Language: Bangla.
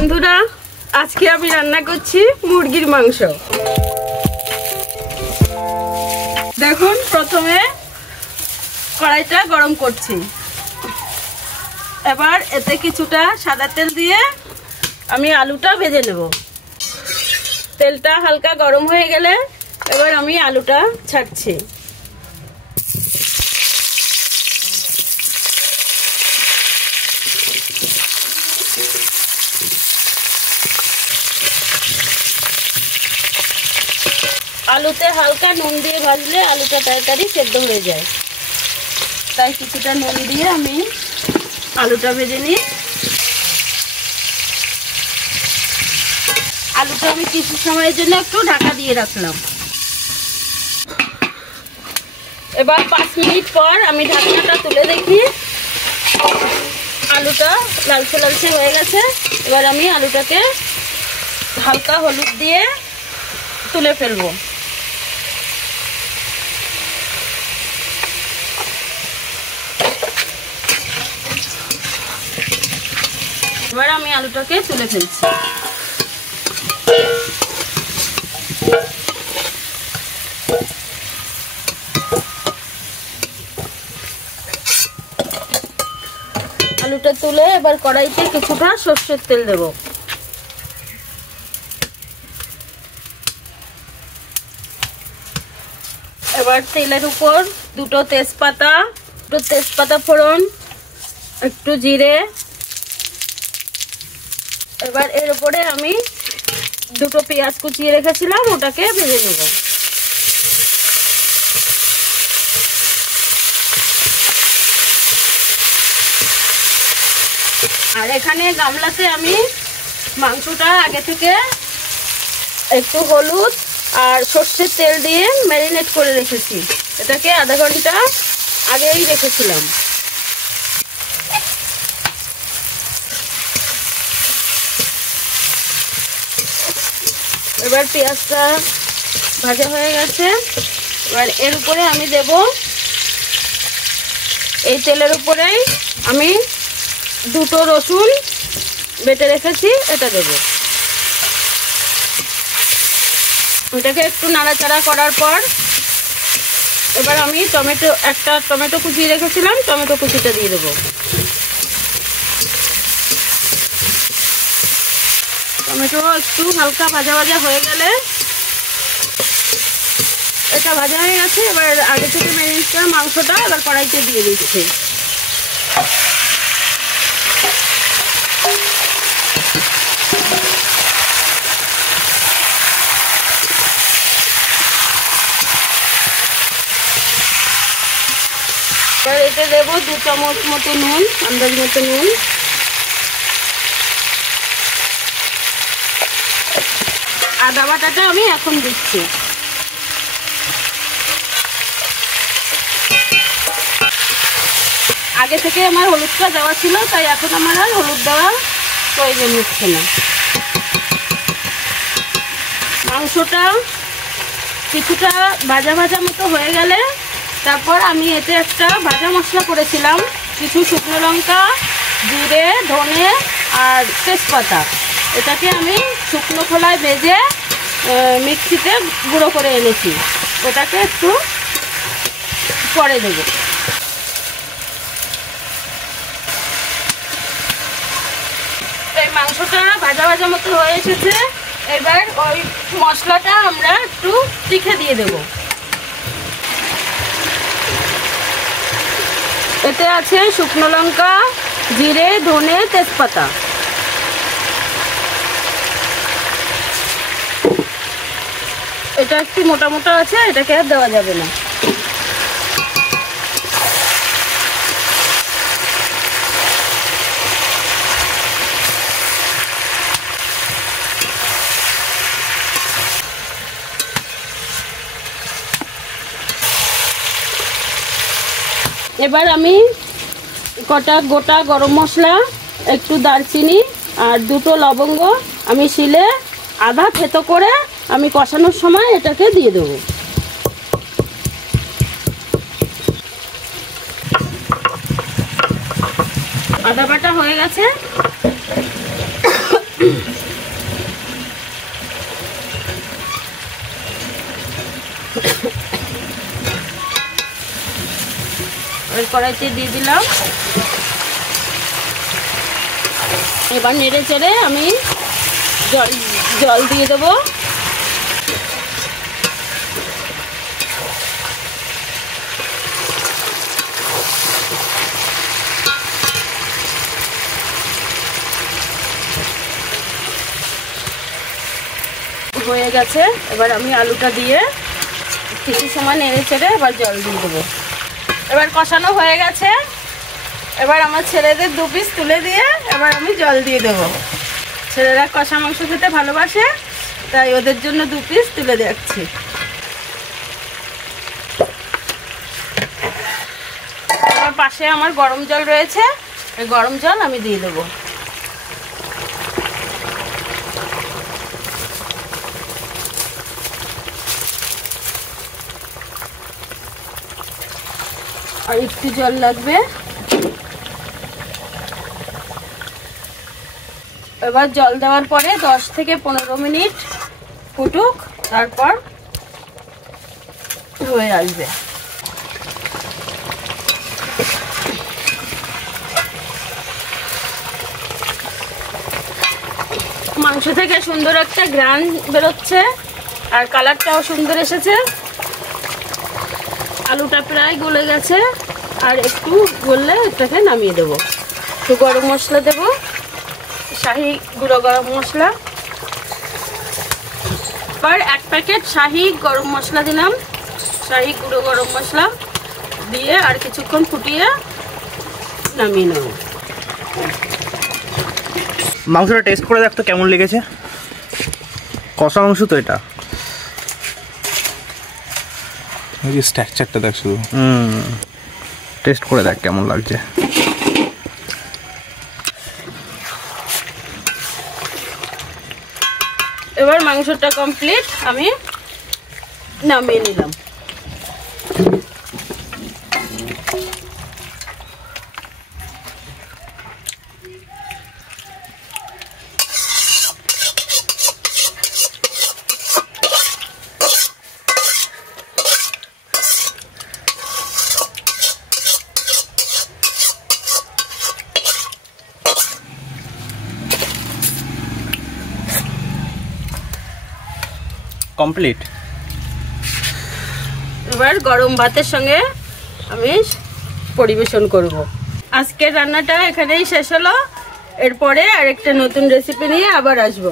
বন্ধুরা, আজকে আমি রান্না করছি মুরগির মাংস। দেখুন, প্রথমে কড়াইটা গরম করছি। এবার এতে কিছুটা সাদা তেল দিয়ে আমি আলুটা ভেজে নেব। তেলটা হালকা গরম হয়ে গেলে এবার আমি আলুটা ছাড়ছি। আলুতে হালকা নুন দিয়ে ভাজলে আলুটা তাড়াতাড়ি সেদ্ধ হয়ে যায়, তাই কিছুটা নুন দিয়ে আমি আলুটা ভেজে নিই। আলুটা আমি কিছু সময়ের জন্য একটু ঢাকা দিয়ে রাখলাম। এবার 5 মিনিট পর আমি ঢাকনাটা তুলে দেখি, আলুটা লালচে লালচে হয়ে গেছে। এবার আমি আলুটাকে হালকা হলুদ দিয়ে তুলে ফেলবো। এবার আমি আলুটাকে তুলে ফেলছি। আলুটা তুলে এবার কড়াইতে কিছুটা সরষের তেল দেব। এবার তেলের উপর দুটো তেজপাতা ফোড়ন, একটু জিরে। এবার এর উপরে আমি দুটো পেঁয়াজ কুচিয়ে রেখেছিলাম, ওটাকে ভেজে নেব। আর এখানে গামলাতে আমি মাংসটা আগে থেকে একটু হলুদ আর সর্ষের তেল দিয়ে ম্যারিনেট করে রেখেছি। এটাকে আধা ঘন্টা আগেই রেখেছিলাম। এবার পেঁয়াজটা ভাজা হয়ে গেছে। এবার এর উপরে আমি দেব, এই তেলের উপরেই আমি দুটো রসুন বেটে রেখেছি, এটা দেব। এটাকে একটু নাড়াচাড়া করার পর এবার আমি একটা টমেটো কুচিয়ে রেখেছিলাম, টমেটো কুচিটা দিয়ে দেবো। টমেটো একটু হালকা ভাজা ভাজা হয়ে গেলে, এটা ভাজা হয়ে গেছে। এবার আগে থেকে ম্যারিনেট করা মাংসটা এবার কড়াইতে দিয়ে দিচ্ছি। এবার এতে দেবো 2 চামচ মতো নুন, আন্দাজ মতো নুন। আদা বাটাটা আমি এখন দিচ্ছি। আগে থেকে আমার হলুদটা দেওয়া ছিল, তাই এখন আমার আর হলুদ দেওয়ার প্রয়োজন হচ্ছে না। মাংসটা কিছুটা ভাজা ভাজা মতো হয়ে গেলে তারপর আমি এতে একটা ভাজা মশলা করেছিলাম, কিছু শুকনো লঙ্কা, জিরে, ধনে আর তেজপাতা। এটাকে আমি শুকনো খোলায় ভেজে মিক্সিতে গুঁড়ো করে এনেছি, ওটাকে একটু পরে দেব। এই মাংসটা ভাজা ভাজা মতো হয়ে এসেছে। এবার ওই মশলাটা আমরা একটু তিখে দিয়ে দেব। এতে আছে শুকনো লঙ্কা, জিরে, ধনে, তেজপাতা। এটা একটু মোটা মোটা আছে, এটাকে আর দেওয়া যাবে না। এবার আমি কটা গোটা গরম মশলা, একটু দারচিনি আর দুটো লবঙ্গ আমি শিলে আধা থেতো করে আমি কষানোর সময় এটাকে দিয়ে দেবো। আদা বাটা হয়ে গেছে। ওই কড়াইতে দিয়ে দিলাম। এবার নেড়ে চেড়ে আমি জল দিয়ে দেবো। হয়ে গেছে, এবার আমি আলুটা দিয়ে কিছু সময় নেড়ে চেড়ে এবার জল দিয়ে দেবো। এবার কষানো হয়ে গেছে, এবার আমার ছেলেদের 2 পিস তুলে দিয়ে এবার আমি জল দিয়ে দেবো। ছেলেরা কষা মাংস খেতে ভালোবাসে, তাই ওদের জন্য 2 পিস তুলে দিচ্ছি। এবার পাশে আমার গরম জল রয়েছে, এই গরম জল আমি দিয়ে দেবো। আর একটু জল লাগবে। এবার জল দেওয়ার পরে 10 থেকে 15 মিনিট ফুটুক, তারপর হয়ে আসবে। মাংস থেকে সুন্দর একটা গ্রান বেরোচ্ছে আর কালারটাও সুন্দর এসেছে। আলুটা প্রায় গলে গেছে, আর একটু গললে এটাকে নামিয়ে দেবো। একটু গরম মশলা দেবো, শাহি গুঁড়ো গরম মশলা। আর 1 প্যাকেট শাহি গরম মশলা দিলাম, শাহি গুঁড়ো গরম মশলা দিয়ে আর কিছুক্ষণ ফুটিয়ে নামিয়ে নেব। মাংসটা টেস্ট করে দেখ তো কেমন লেগেছে। কষা মাংস তো এটা, স্ট্রাকচারটা দেখ শুধু। টেস্ট করে দেখ কেমন লাগছে। এবার মাংসটা কমপ্লিট, আমি নামিয়ে নিলাম। কমপ্লিট। এবার গরম ভাতের সঙ্গে আমি পরিবেশন করব। আজকের রান্নাটা এখানেই শেষ হলো। এরপরে আরেকটা নতুন রেসিপি নিয়ে আবার আসবো।